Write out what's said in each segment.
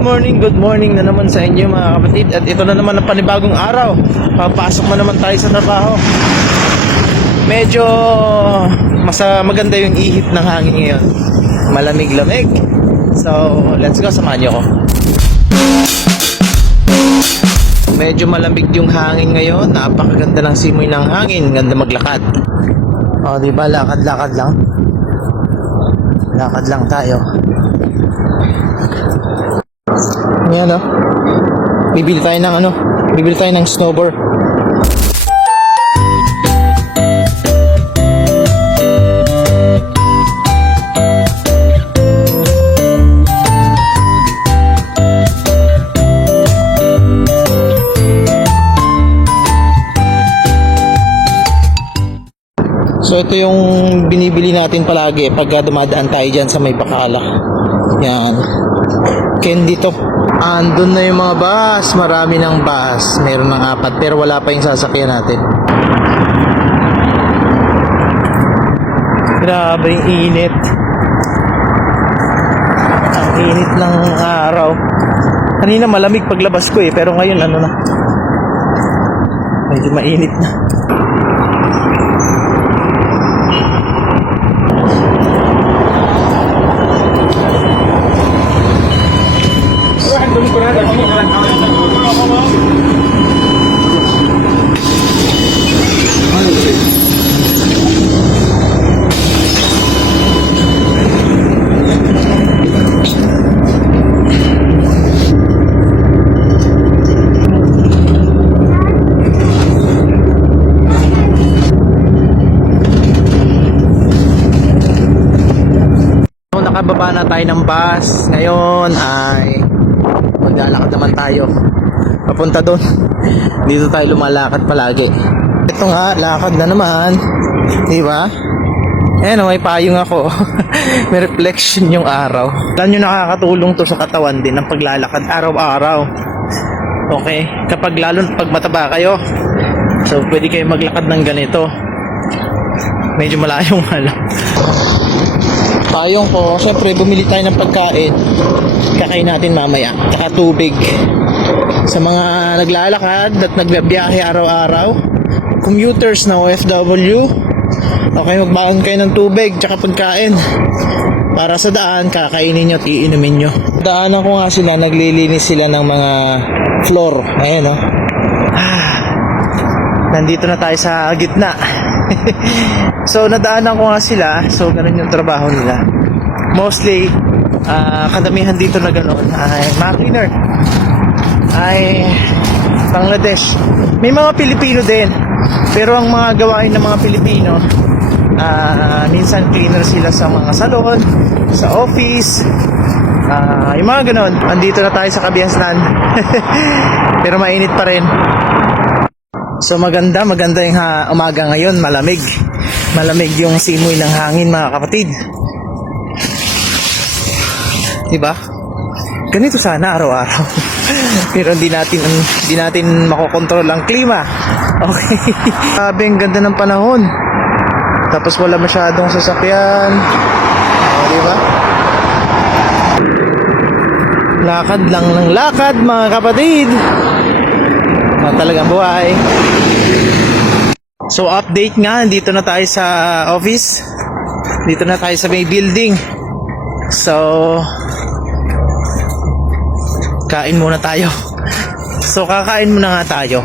Good morning na naman sa inyo mga kapatid. At ito na naman ang panibagong araw. Papasok na naman tayo sa trabaho. Medyo maganda yung ihip ng hangin ngayon. Malamig-lamig. So, let's go, samahan niyo ako. Medyo malamig yung hangin ngayon. Napakaganda ng simoy ng hangin. Ganda maglakad. O, diba? Lakad-lakad lang. Lakad lang tayo. Yan o. Bibili tayo ng snowboard. So ito yung binibili natin palagi pag dumadaan tayo dyan sa may Bacala. Yan. Candy to. Andun na yung mga bus. Marami ng bus. Meron ng 4 pero wala pa yung sasakyan natin. Grabe yung init. Ang init ng araw. Kanina malamig paglabas ko pero ngayon ano na. Medyo mainit na. Nakababa na tayo ng bus. Ngayon ay maglalakad naman tayo papunta doon. Dito tayo lumalakad palagi. Ito nga, lakad na naman, di ba? May payong ako. May reflection yung araw. Alam nyo, nakakatulong to sa katawan din ang paglalakad araw-araw. Okay, lalo pag mataba kayo, so pwede kayo maglakad ng ganito. Medyo malayong payong ko. Siyempre bumili tayo ng pagkain, kakain natin mamaya, tsaka tubig. Sa mga naglalakad at nagbibiyahe araw-araw, commuters na OFW, okay, magbaon kayo ng tubig tsaka pagkain para sa daan, kakainin nyo at iinumin nyo. Daanan ko nga sila, naglilinis sila ng mga floor. Ayan o. Nandito na tayo sa gitna. So nadaanan ko nga sila. So ganun yung trabaho nila. Mostly kadamihan dito na ganun ay mga cleaner, ay Bangladesh. May mga Pilipino din, pero ang mga gawain ng mga Pilipino, minsan cleaner sila sa mga salon, sa office, yung mga ganun. Andito na tayo sa Kabiasnan. Pero mainit pa rin. So maganda yung umaga ngayon. Malamig yung simoy ng hangin mga kapatid. Diba? Ganito sana araw-araw. Pero hindi natin makokontrol ang klima. Okay. Sabi, ang ganda ng panahon. Tapos wala masyadong sasakyan. Diba? Lakad lang ng lakad mga kapatid. Talagang buhay. So update nga, dito na tayo sa office. Dito na tayo sa may building. So kain muna tayo. So kakain muna nga tayo.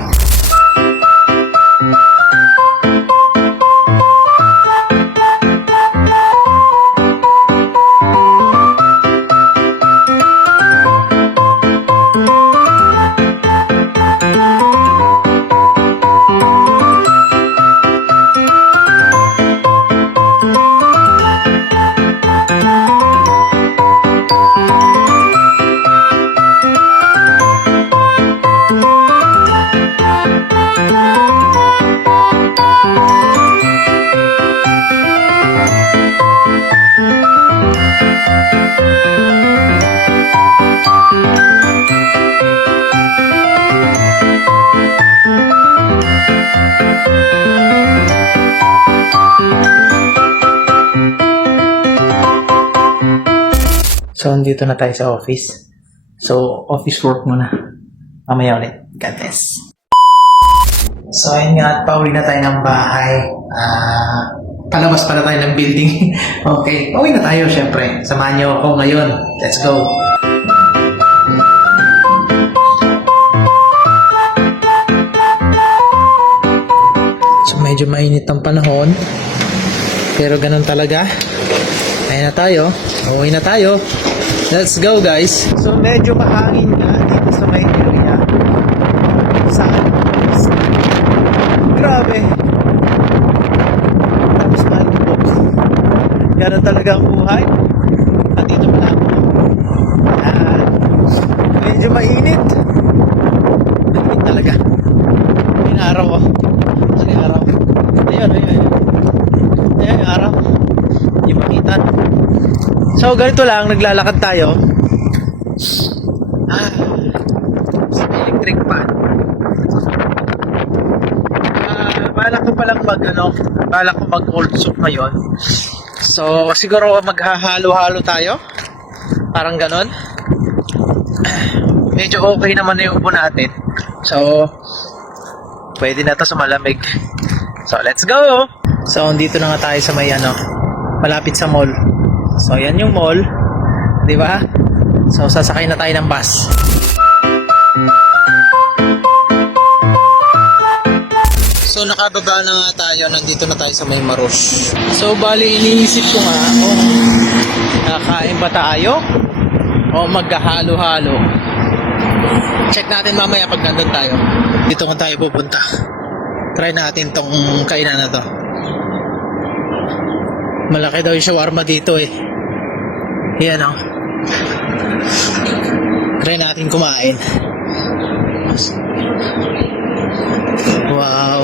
So, andito na tayo sa office. So, office work muna. Mamaya ulit. God bless. So, ayun nga, at pauwi na tayo ng bahay. Palabas pala tayo ng building. Okay, pauwi na tayo syempre. Samahan niyo ako ngayon. Let's go. So, medyo mainit ang panahon. Pero ganun talaga. Ayun na tayo. Pauwi na tayo. Let's go, guys. So, medyo mahangin nga dito sa may area. Grabe. Tapos malubog. Ganun talaga ang buhay. At dito pala ako. Medyo mainit. Mainit talaga. Yung araw oh. Saan yung araw? Ayun. Ayun yung araw. Yung makitan. So, ganito lang, naglalakad tayo. Sa electric fan. Balak ko palang balak ko mag-old soup ngayon. So, siguro maghahalo-halo tayo. Parang ganon. Medyo okay naman na yung upo natin. So, pwede na to sa malamig. So, let's go! So, dito na nga tayo sa may malapit sa mall. So, yan yung mall. Di ba? So, sasakay na tayo ng bus. So, nakababa na nga tayo. Nandito na tayo sa may Maros. So, bali, iniisip ko nga kung nakain ba tayo o maghahalo-halo. Check natin mamaya pag nandun tayo. Dito nga tayo pupunta. Try natin tong kainan na to. Malaki daw yung shawarma dito eh. Yan o. Try natin kumain. Wow.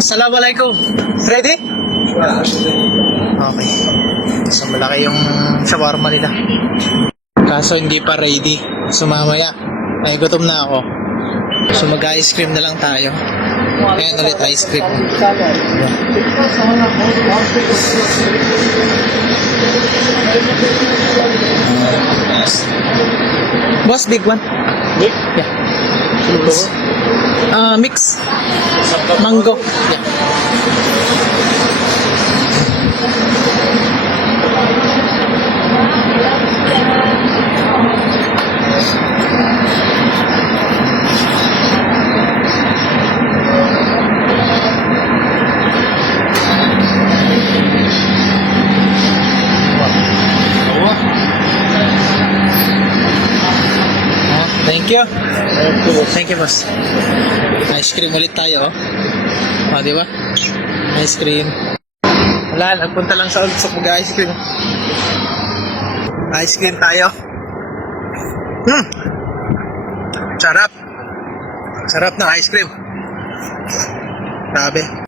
Assalamualaikum. Ready? Okay. So malaki yung shawarma nila. Kaso hindi pa ready. So mamaya, ay gutom na ako. So mag-ice cream na lang tayo. Ayan ulit ice cream. Boss, big one. Big? Yeah. Mix. Mango. Yeah. Thank you. Thank you, boss. Ice cream ulit tayo. O, di ba? Ice cream. Wala, nagpunta lang sa Ulsok mag-ice cream. Ice cream tayo. Sarap. Sarap ng ice cream. Grabe.